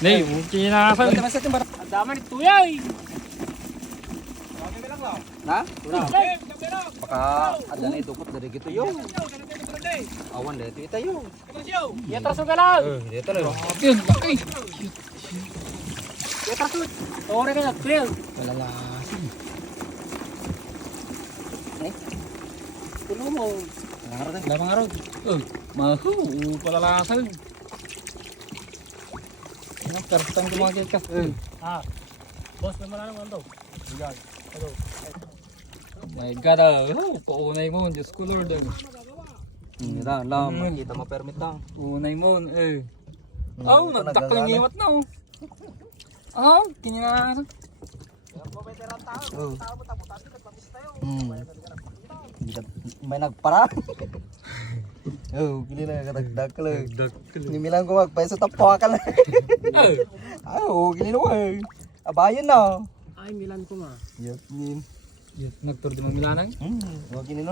Nih, mungkin apa? Ang dami ni Tuya eh. Na? Baka ada na idukot dari gitu yo. Awan deh itu yo. Ya terus ka lang. Dito lang. Yun, bakit? Ya terus. Ore ka nag-trail. Palalasin. Tulong mo. Lamang araw. Mahu, palalasin. Ano, pertang gumagay ka. Ah. Boss naman ano daw. Bigan. Hello. My God, paunay mo, Diyos ko Lord. Mira, lam, makita mo permit lang. Unay mo, nagdaklang iwat na, kininasan. May nagpara. Gini na kadagdag ka lang. Nimilang ko magpaisa tapakan lang. Gini na way. Abayan na. Ay Milan ko ma. Yep, gini. Nagtur di mo milanang? Gini na.